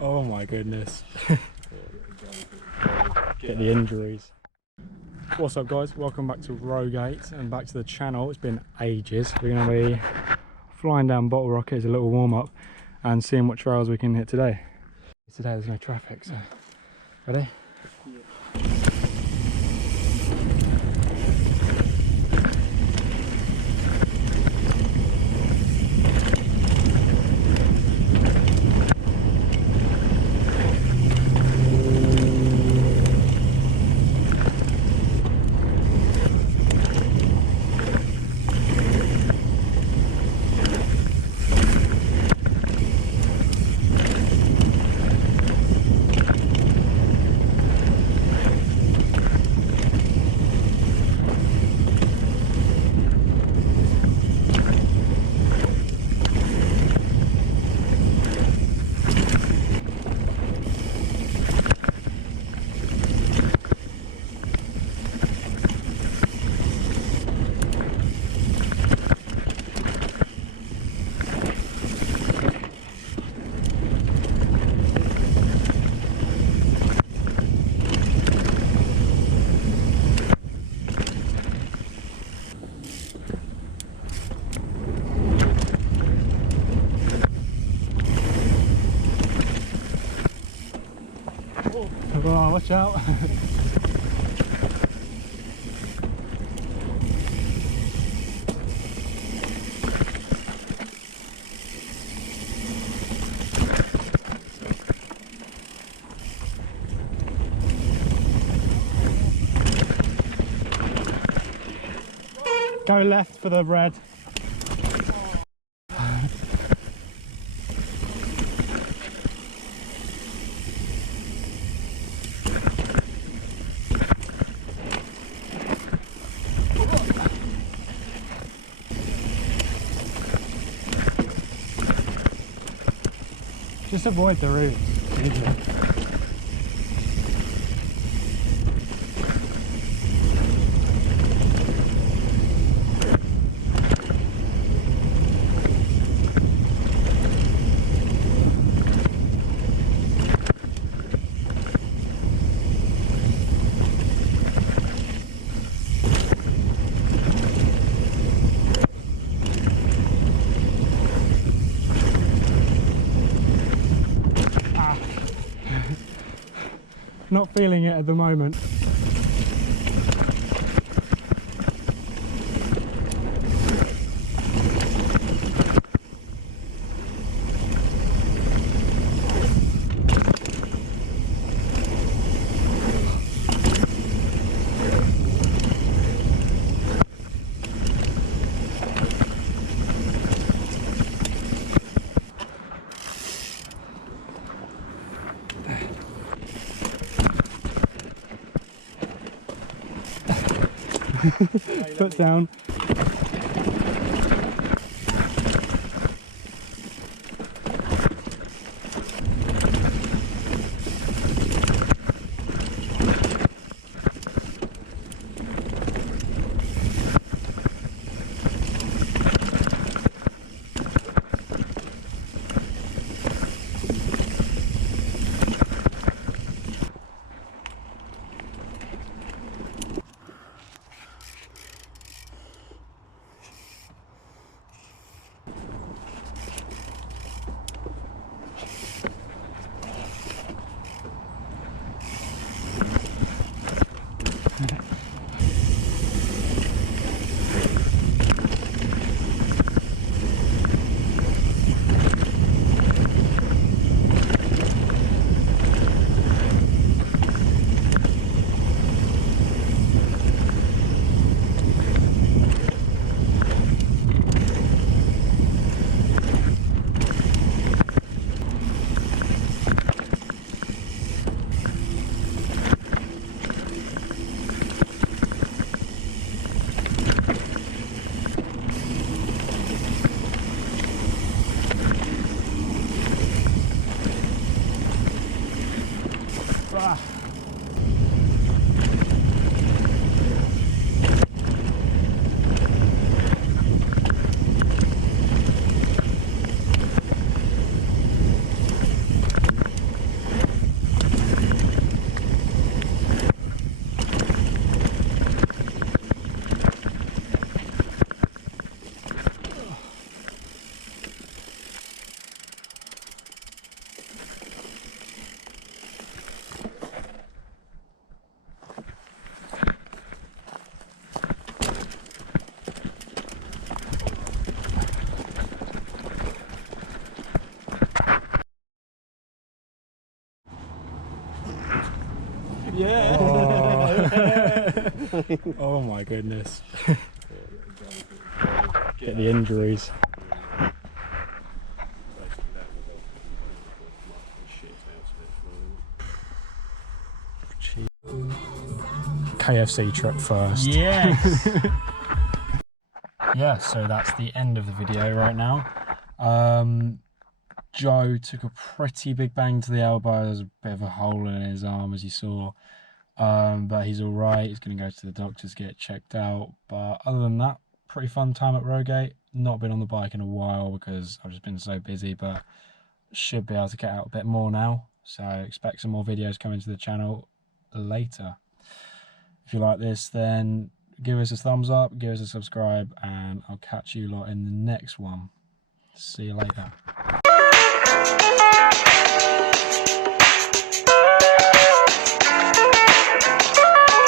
Oh my goodness. Get the injuries. What's up guys, welcome back to Rogate and back to the channel. It's been ages. We're going to be flying down Bottle Rocket as a little warm up and seeing what trails we can hit today. Today there's no traffic, so ready? Yeah. Oh, watch out. Go left for the red. Just avoid the roots. Not feeling it at the moment. Foot down. Yeah. Oh, oh my goodness. Get the injuries. KFC trip first. Yes. Yeah, so that's the end of the video right now. Joe took a pretty big bang to the elbow. There's a bit of a hole in his arm, as you saw. But he's all right. He's going to go to the doctors, get it checked out. But other than that, pretty fun time at Rogate. Not been on the bike in a while because I've just been so busy, but should be able to get out a bit more now. So expect some more videos coming to the channel later. If you like this, then give us a thumbs up, give us a subscribe, and I'll catch you lot in the next one. See you later.